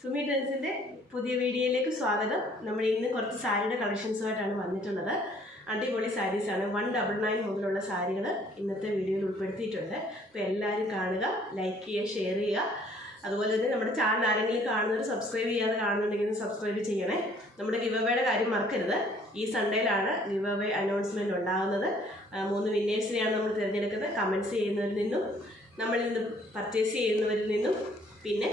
സുമി ട്രെൻഡ്സിൻ്റെ പുതിയ വീഡിയോയിലേക്ക് സ്വാഗതം. നമ്മൾ ഇന്ന് കുറച്ച് സാരിയുടെ കളക്ഷൻസുമായിട്ടാണ് വന്നിട്ടുള്ളത്. അടിപൊളി സാരീസാണ്. 199 മുതലുള്ള സാരികൾ ഇന്നത്തെ വീഡിയോയിൽ ഉൾപ്പെടുത്തിയിട്ടുണ്ട്. അപ്പോൾ എല്ലാവരും കാണുക, ലൈക്ക് ചെയ്യുക, ഷെയർ ചെയ്യുക. അതുപോലെ തന്നെ നമ്മുടെ ചാനൽ ആരെങ്കിലും കാണുന്നവർ സബ്സ്ക്രൈബ് ചെയ്യാതെ കാണുന്നുണ്ടെങ്കിൽ സബ്സ്ക്രൈബ് ചെയ്യണേ. നമ്മുടെ ഗിവ് അവേയുടെ കാര്യം മറക്കരുത്. ഈ സൺഡേയിലാണ് ഗിവ് അവേ അനൗൺസ്മെൻറ്റ് ഉണ്ടാകുന്നത്. 3 വിന്നേഴ്സിനെയാണ് നമ്മൾ തിരഞ്ഞെടുക്കുന്നത്. കമൻറ്റ്സ് ചെയ്യുന്നവരിൽ നിന്നും, നമ്മളിൽ നിന്ന് പർച്ചേസ് ചെയ്യുന്നവരിൽ നിന്നും, പിന്നെ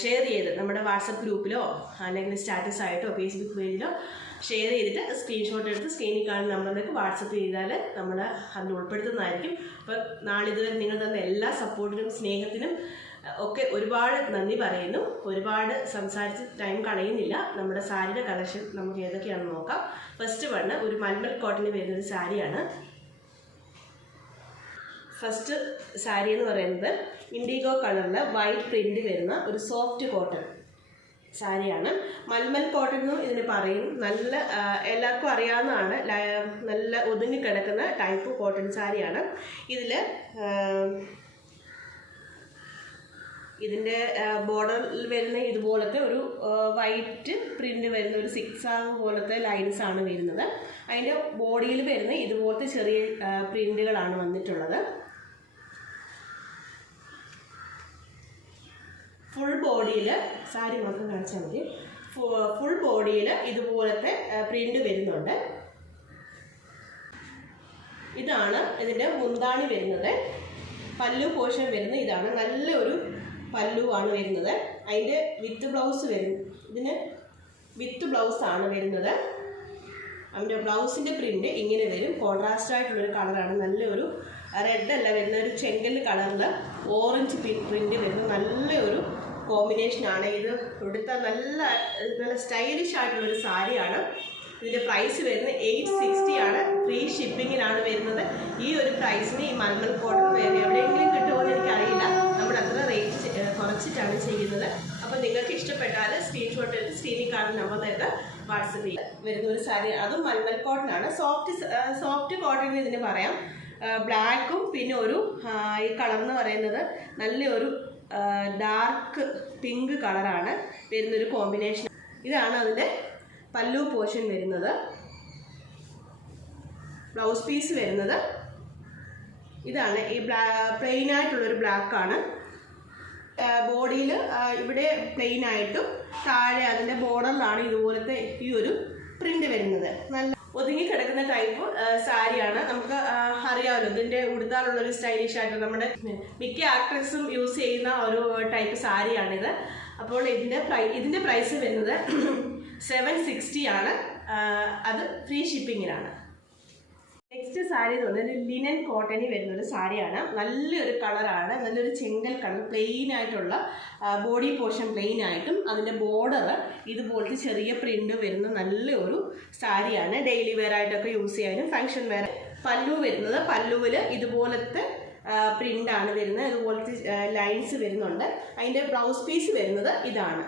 ഷെയർ ചെയ്ത് നമ്മുടെ വാട്സപ്പ് ഗ്രൂപ്പിലോ അല്ലെങ്കിൽ സ്റ്റാറ്റസ് ആയിട്ടോ ഫേസ്ബുക്ക് പേജിലോ ഷെയർ ചെയ്തിട്ട് സ്ക്രീൻഷോട്ട് എടുത്ത് സ്ക്രീനിൽ കാണുന്ന നമ്പറിലേക്ക് വാട്സപ്പ് ചെയ്താൽ നമ്മൾ അതിൽ ഉൾപ്പെടുത്തുന്നതായിരിക്കും. അപ്പോൾ നാളിതുവരെ നിങ്ങൾ തന്ന എല്ലാ സപ്പോർട്ടിനും സ്നേഹത്തിനും ഒക്കെ ഒരുപാട് നന്ദി പറയുന്നു. ഒരുപാട് സംസാരിച്ച് ടൈം കളയുന്നില്ല. നമ്മുടെ സാരിയുടെ കളക്ഷൻ നമുക്ക് ഏതൊക്കെയാണെന്ന് നോക്കാം. ഫസ്റ്റ് വണ്ണ് ഒരു മൽമൽ കോട്ടണിൽ വരുന്നൊരു സാരിയാണ്. ഫസ്റ്റ് സാരി എന്ന് പറയുന്നത് ഇൻഡിഗോ കളറിൽ വൈറ്റ് പ്രിൻ്റ് വരുന്ന ഒരു സോഫ്റ്റ് കോട്ടൺ സാരിയാണ്. മൽമൽ കോട്ടൺ എന്നും ഇതിന് പറയും. നല്ല എല്ലാവർക്കും അറിയാവുന്നതാണ്. നല്ല ഒതുങ്ങിക്കിടക്കുന്ന ടൈപ്പ് കോട്ടൺ സാരിയാണ്. ഇതിൻ്റെ ബോർഡറിൽ വരുന്ന ഇതുപോലത്തെ ഒരു വൈറ്റ് പ്രിൻ്റ് വരുന്ന ഒരു സിക്സാഗ് പോലത്തെ ലൈൻസാണ് വരുന്നത്. അതിൻ്റെ ബോഡിയിൽ വരുന്ന ഇതുപോലത്തെ ചെറിയ പ്രിൻ്റുകളാണ് വന്നിട്ടുള്ളത്. ഫുൾ ബോഡിയിൽ സാരി മാത്രം കാണിച്ചാൽ മതി. ഫുൾ ബോഡിയിൽ ഇതുപോലത്തെ പ്രിൻ്റ് വരുന്നുണ്ട്. ഇതാണ് ഇതിൻ്റെ മുന്താണി വരുന്നത്. പല്ലു പോർഷൻ വരുന്നത് ഇതാണ്. നല്ലൊരു പല്ലുവാണ് വരുന്നത്. അതിൻ്റെ വിത്ത് ബ്ലൗസ് ഇതിന് വിത്ത് ബ്ലൗസാണ് വരുന്നത്. അതിൻ്റെ ബ്ലൗസിൻ്റെ പ്രിൻ്റ് ഇങ്ങനെ വരും. കോൺട്രാസ്റ്റ് ആയിട്ടുള്ളൊരു കളറാണ്. നല്ലൊരു റെഡ് അല്ല വരുന്ന ഒരു ചെങ്കൽ കളറിൽ ഓറഞ്ച് പ്രിൻ്റ് വരുന്ന നല്ലൊരു കോമ്പിനേഷനാണ്. ഇത് ഇവിടുത്തെ നല്ല സ്റ്റൈലിഷ് ആയിട്ടുള്ളൊരു സാരിയാണ്. ഇതിൻ്റെ പ്രൈസ് വരുന്നത് 860 ആണ്. ഫ്രീ ഷിപ്പിങ്ങിലാണ് വരുന്നത്. ഈ ഒരു പ്രൈസിന് ഈ മൽമൽ കോട്ടൺ വേറെ എവിടെയെങ്കിലും കിട്ടുമോ എന്ന് എനിക്കറിയില്ല. നമ്മൾ അത്ര റേറ്റ് കുറച്ചിട്ടാണ് ചെയ്യുന്നത്. അപ്പോൾ നിങ്ങൾക്ക് ഇഷ്ടപ്പെട്ടാൽ സ്ക്രീൻഷോട്ട് എടുത്ത് സ്ക്രീനിൽ കാണുന്ന നമ്പറിലേക്ക് വാട്സപ്പിൽ വരുന്ന ഒരു സാരി. അതും മൽമൽ കോട്ടൺ ആണ്. സോഫ്റ്റ് കോട്ടൺ ഇതിന് പറയാം. ബ്ലാക്കും പിന്നെ ഒരു ഈ കളർ എന്ന് പറയുന്നത് നല്ലൊരു ഡാർക്ക് പിങ്ക് കളറാണ് വരുന്നൊരു കോമ്പിനേഷൻ. ഇതാണ് അതിൻ്റെ പല്ലു പോർഷൻ വരുന്നത്. ബ്ലൗസ് പീസ് വരുന്നത് ഇതാണ്. ഈ പ്ലെയിൻ ആയിട്ടുള്ളൊരു ബ്ലാക്കാണ്. ബോഡിയിൽ ഇവിടെ പ്ലെയിൻ ആയിട്ടും താഴെ അതിൻ്റെ ബോർഡറിലാണ് ഇതുപോലത്തെ ഈ ഒരു പ്രിൻ്റ് വരുന്നത്. നല്ല ഒതുങ്ങിക്കിടക്കുന്ന ടൈപ്പ് സാരിയാണ്. നമുക്ക് അറിയാമല്ലോ ഇതിൻ്റെ ഉടുത്താലുള്ളൊരു സ്റ്റൈലിഷ് ആയിട്ട് നമ്മുടെ മിക്ക ആക്ട്രസും യൂസ് ചെയ്യുന്ന ഒരു ടൈപ്പ് സാരിയാണിത്. അപ്പോൾ ഇതിൻ്റെ പ്രൈസ് വരുന്നത് 760 ആണ്. അത് ഫ്രീ ഷിപ്പിങ്ങിലാണ്. നെക്സ്റ്റ് സാരി എന്ന് പറഞ്ഞാൽ ഒരു ലിനൻ കോട്ടണിൽ വരുന്നൊരു സാരിയാണ്. നല്ലൊരു കളറാണ്. നല്ലൊരു ചെങ്കൽ കളർ. പ്ലെയിൻ ആയിട്ടുള്ള ബോഡി പോർഷൻ പ്ലെയിൻ ആയിട്ടും അതിൻ്റെ ബോർഡർ ഇതുപോലത്തെ ചെറിയ പ്രിൻ്റ് വരുന്ന നല്ലൊരു സാരിയാണ്. ഡെയിലി വെയർ ആയിട്ടൊക്കെ യൂസ് ചെയ്യാനും ഫങ്ഷൻ വെയർ. പല്ലു വരുന്നത് പല്ലുവിൽ ഇതുപോലത്തെ പ്രിൻ്റാണ് വരുന്നത്. ഇതുപോലത്തെ ലൈൻസ് വരുന്നുണ്ട്. അതിൻ്റെ ബ്ലൗസ് പീസ് വരുന്നത് ഇതാണ്.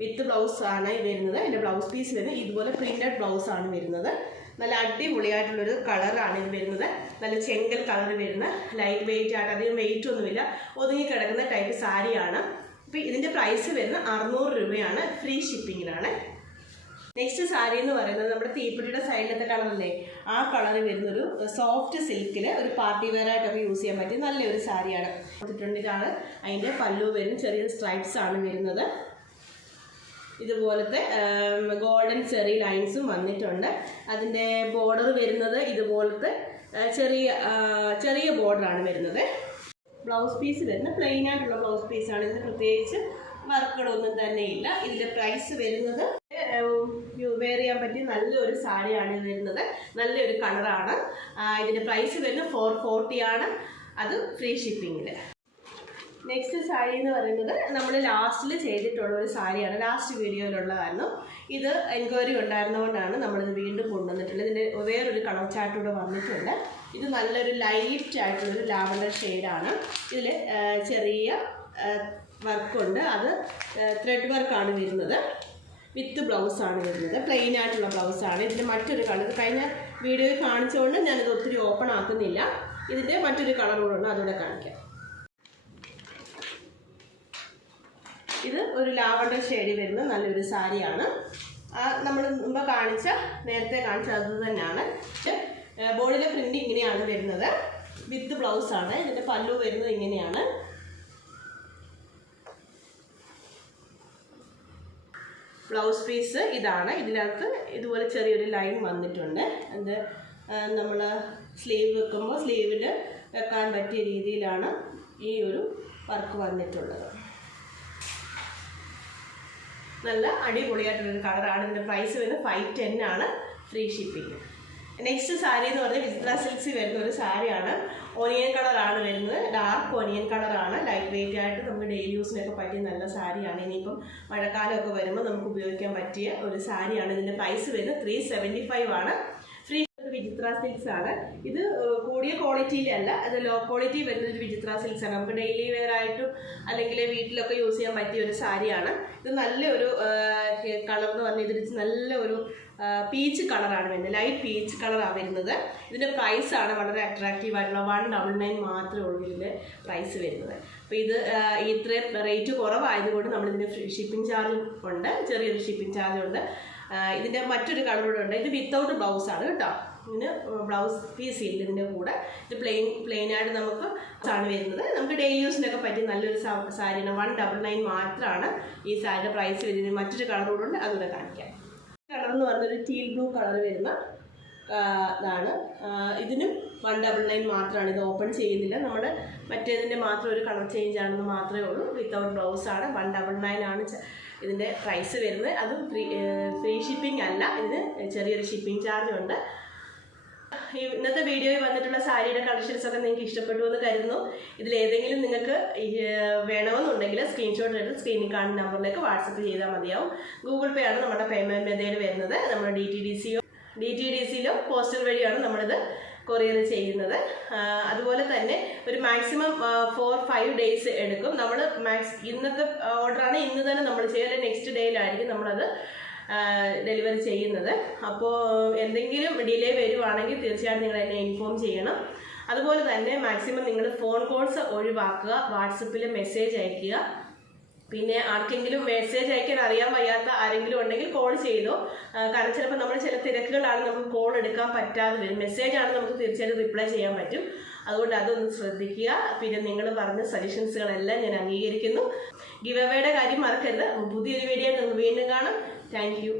വിത്ത് ബ്ലൗസ് ആണ് വരുന്നത്. അതിൻ്റെ ബ്ലൗസ് പീസ് വരുന്നത് ഇതുപോലെ പ്രിൻ്റഡ് ബ്ലൗസ് ആണ് വരുന്നത്. നല്ല അടിപൊളിയായിട്ടുള്ളൊരു കളറാണ് ഇത് വരുന്നത്. നല്ല ചെങ്കൽ കളർ വരുന്ന ലൈറ്റ് വെയിറ്റ് ആയിട്ട് അധികം വെയിറ്റ് ഒന്നുമില്ല. ഒതുങ്ങിക്കിടക്കുന്ന ടൈപ്പ് സാരിയാണ്. അപ്പോൾ ഇതിൻ്റെ പ്രൈസ് വരുന്നത് 600 രൂപയാണ്. ഫ്രീ ഷിപ്പിങ്ങിലാണ്. നെക്സ്റ്റ് സാരി എന്ന് പറയുന്നത് നമ്മുടെ തീപ്പെട്ടിയുടെ സൈഡിലത്തെ കളറല്ലേ, ആ കളർ വരുന്നൊരു സോഫ്റ്റ് സിൽക്കിൽ ഒരു പാർട്ടി വെയർ ആയിട്ടൊക്കെ യൂസ് ചെയ്യാൻ പറ്റിയ നല്ലൊരു സാരിയാണ്. ഇതാണ് അതിൻ്റെ പല്ലു വരുന്ന ചെറിയ സ്ട്രൈപ്സ് ആണ് വരുന്നത്. ഇതുപോലത്തെ ഗോൾഡൻ ചെറിയ ലൈൻസും വന്നിട്ടുണ്ട്. അതിൻ്റെ ബോർഡർ വരുന്നത് ഇതുപോലത്തെ ചെറിയ ബോർഡറാണ് വരുന്നത്. ബ്ലൗസ് പീസ് വരുന്നത് പ്ലെയിൻ ആയിട്ടുള്ള ബ്ലൗസ് പീസാണ്. ഇതിന് പ്രത്യേകിച്ച് വർക്കുകളൊന്നും തന്നെ ഇല്ല. ഇതിൻ്റെ പ്രൈസ് വരുന്നത് വെയർ ചെയ്യാൻ പറ്റിയ നല്ലൊരു സാരിയാണ് ഇത് വരുന്നത്. നല്ലൊരു കളറാണ്. ഇതിൻ്റെ പ്രൈസ് വരുന്നത് 440 ആണ്. അത് ഫ്രീ ഷിപ്പിങ്ങിൽ. നെക്സ്റ്റ് സാരി എന്ന് പറയുന്നത് നമ്മൾ ലാസ്റ്റിൽ ചെയ്തിട്ടുള്ള ഒരു സാരിയാണ്. ലാസ്റ്റ് വീഡിയോയിലുള്ളതായിരുന്നു. ഇത് എൻക്വയറി ഉണ്ടായിരുന്നതുകൊണ്ടാണ് നമ്മളിത് വീണ്ടും കൊണ്ടുവന്നിട്ടുള്ളത്. ഇതിൻ്റെ വേറൊരു കളർ ചാർട്ടൂടെ വന്നിട്ടുണ്ട്. ഇത് നല്ലൊരു ലൈറ്റ് ആയിട്ടുള്ളൊരു ലാവൻഡർ ഷെയ്ഡാണ്. ഇതിൽ ചെറിയ വർക്കുണ്ട്. അത് ത്രെഡ് വർക്കാണ് വരുന്നത്. വിത്ത് ബ്ലൗസാണ് വരുന്നത്. പ്ലെയിൻ ആയിട്ടുള്ള ബ്ലൗസാണ്. ഇതിൻ്റെ മറ്റൊരു കളർ കഴിഞ്ഞ വീഡിയോയിൽ കാണിച്ചുകൊണ്ട് ഞാനിത് ഒത്തിരി ഓപ്പൺ ആക്കുന്നില്ല. ഇതിൻ്റെ മറ്റൊരു കളർ കൂടെ ഉണ്ട്, അതുകൂടെ കാണിക്കാം. ഇത് ഒരു ലാവണ്ടർ ഷെയ്ഡിൽ വരുന്ന നല്ലൊരു സാരിയാണ്. നമ്മൾ മുമ്പ് നേരത്തെ കാണിച്ച അത് തന്നെയാണ്. ബോഡിയിലെ പ്രിന്റ് ഇങ്ങനെയാണ് വരുന്നത്. വിത്ത് ബ്ലൗസ് ആണ്. ഇതിന്റെ പല്ലു വരുന്നത് ഇങ്ങനെയാണ്. ബ്ലൗസ് പീസ് ഇതാണ്. ഇതിനകത്ത് ഇതുപോലെ ചെറിയൊരു ലൈൻ വന്നിട്ടുണ്ട്. അത് നമ്മൾ സ്ലീവ് വെക്കുമ്പോൾ സ്ലീവിൽ വെക്കാൻ പറ്റിയ രീതിയിലാണ് ഈ ഒരു വർക്ക് വന്നിട്ടുള്ളത്. നല്ല അടിപൊളിയായിട്ടുള്ളൊരു കളറാണ്. ഇതിൻ്റെ പ്രൈസ് വരുന്നത് 510 ആണ്. Free shipping. നെക്സ്റ്റ് സാരി എന്ന് പറഞ്ഞാൽ വിചിത്ര സിൽക്സിൽ വരുന്ന ഒരു സാരിയാണ്. ഓണിയൻ കളറാണ് വരുന്നത്. ഡാർക്ക് ഓണിയൻ കളറാണ്. ലൈറ്റ് വെയിറ്റ് ആയിട്ട് നമുക്ക് ഡെയിലി യൂസിനൊക്കെ പറ്റിയ നല്ല സാരിയാണ്. ഇനിയിപ്പം മഴക്കാലമൊക്കെ വരുമ്പോൾ നമുക്ക് ഉപയോഗിക്കാൻ പറ്റിയ ഒരു സാരിയാണ്. ഇതിൻ്റെ പ്രൈസ് വരുന്നത് 375 ആണ്. ഫ്രീ വിചിത്ര സിൽക്സ് ആണ്. ഇത് കൂടിയ ക്വാളിറ്റിയിലല്ല, അത് ലോ ക്വാളിറ്റി വരുന്ന ഒരു വിചിത്ര സിൽക്സ് ആണ്. നമുക്ക് ഡെയിലി വെയർ ആയിട്ടും അല്ലെങ്കിൽ വീട്ടിലൊക്കെ യൂസ് ചെയ്യാൻ പറ്റിയ ഒരു സാരിയാണ്. ഇത് നല്ലൊരു കളർ എന്ന് പറഞ്ഞാൽ ഇതിൽ നല്ല ഒരു പീച്ച് കളറാണ് വരുന്നത്. ലൈറ്റ് പീച്ച് കളറാണ് വരുന്നത്. ഇതിൻ്റെ പ്രൈസാണ് വളരെ അട്രാക്റ്റീവ് ആയിട്ടുള്ള 199 മാത്രമേ ഉള്ളൂ ഇതിൻ്റെ പ്രൈസ് വരുന്നത്. അപ്പോൾ ഇത് ഇത്രയും റേറ്റ് കുറവായതുകൊണ്ട് നമ്മളിതിൻ്റെ ഷിപ്പിംഗ് ചാർജ് ഉണ്ട്. ചെറിയൊരു ഷിപ്പിംഗ് ചാർജ് ഉണ്ട്. ഇതിൻ്റെ മറ്റൊരു കളർ കൂടെ ഉണ്ട്. ഇത് വിത്തൗട്ട് ബ്ലൗസാണ് കേട്ടോ. ഇതിന് ബ്ലൗസ് പീസ് ഇല്ല ഇതിൻ്റെ കൂടെ. ഇത് പ്ലെയിനായിട്ട് നമുക്ക് ആണ് വരുന്നത്. നമുക്ക് ഡെയിലി യൂസിനൊക്കെ പറ്റിയ നല്ലൊരു സാരിയാണ്. 199 മാത്രമാണ് ഈ സാരിയുടെ പ്രൈസ് വരുന്നത്. മറ്റൊരു കളർ കൂടെ ഉണ്ട്, അതുകൂടെ കാണിക്കാം. കളർ എന്ന് പറഞ്ഞൊരു ടീൽ ബ്ലൂ കളർ വരുന്ന ഇതാണ്. ഇതിനും 199 മാത്രമാണ്. ഇത് ഓപ്പൺ ചെയ്യുന്നില്ല. നമ്മുടെ മറ്റേതിൻ്റെ മാത്രം ഒരു കളർ ചേഞ്ച് ആണെന്ന് മാത്രമേ ഉള്ളൂ. വിത്തൗട്ട് ബ്ലൗസാണ്. 199 ആണ് ഇതിൻ്റെ പ്രൈസ് വരുന്നത്. അതും ഫ്രീ ഷിപ്പിംഗ് അല്ല. ഇതിന് ചെറിയൊരു ഷിപ്പിംഗ് ചാർജ് ഉണ്ട്. ഇന്നത്തെ വീഡിയോയിൽ വന്നിട്ടുള്ള സാരിയുടെ കളക്ഷൻസ് ഒക്കെ നിങ്ങൾക്ക് ഇഷ്ടപ്പെട്ടു എന്ന് കരുതുന്നു. ഇതിലേതെങ്കിലും നിങ്ങൾക്ക് വേണമെന്നുണ്ടെങ്കിൽ സ്ക്രീൻഷോട്ട് എടുത്ത് സ്ക്രീനിൽ കാണുന്ന നമ്പറിലേക്ക് വാട്സപ്പ് ചെയ്താൽ മതിയാവും. ഗൂഗിൾ പേ ആണ് നമ്മുടെ പേയ്മെൻറ്റ് മെത്തേഡ് വരുന്നത്. നമ്മൾ DTDCയിലോ പോസ്റ്റൽ വഴിയാണ് നമ്മളിത് കൊറിയർ ചെയ്യുന്നത്. അതുപോലെ തന്നെ ഒരു മാക്സിമം 4-5 ഡേയ്സ് എടുക്കും. നമ്മൾ ഇന്നത്തെ ഓർഡറാണ് ഇന്ന് തന്നെ നമ്മൾ ചെയ്യുക. നെക്സ്റ്റ് ഡേയിലായിരിക്കും നമ്മളത് ഡെലിവറി ചെയ്യുന്നത്. അപ്പോൾ എന്തെങ്കിലും ഡിലേ വരുവാണെങ്കിൽ തീർച്ചയായിട്ടും നിങ്ങൾ എന്നെ ഇൻഫോം ചെയ്യണം. അതുപോലെ തന്നെ മാക്സിമം നിങ്ങൾ ഫോൺ കോൾസ് ഒഴിവാക്കുക. വാട്സപ്പിൽ മെസ്സേജ് അയയ്ക്കുക. പിന്നെ ആർക്കെങ്കിലും മെസ്സേജ് അയക്കാൻ അറിയാൻ വയ്യാത്ത ആരെങ്കിലും ഉണ്ടെങ്കിൽ കോൾ ചെയ്തോ. കാരണം ചിലപ്പോൾ നമ്മൾ ചില തിരക്കുകളാണ് നമുക്ക് കോൾ എടുക്കാൻ പറ്റാതെ വരും. മെസ്സേജാണ് നമുക്ക് തീർച്ചയായിട്ടും റിപ്ലൈ ചെയ്യാൻ പറ്റും. അതുകൊണ്ട് അതൊന്ന് ശ്രദ്ധിക്കുക. പിന്നെ നിങ്ങൾ പറഞ്ഞ സജഷൻസുകളെല്ലാം ഞാൻ അംഗീകരിക്കുന്നു. ഗിവ് അവേയുടെ കാര്യം മറക്കരുത്. പുതിയൊരു വീഡിയോ നമുക്ക് വീണ്ടും കാണാം. Thank you.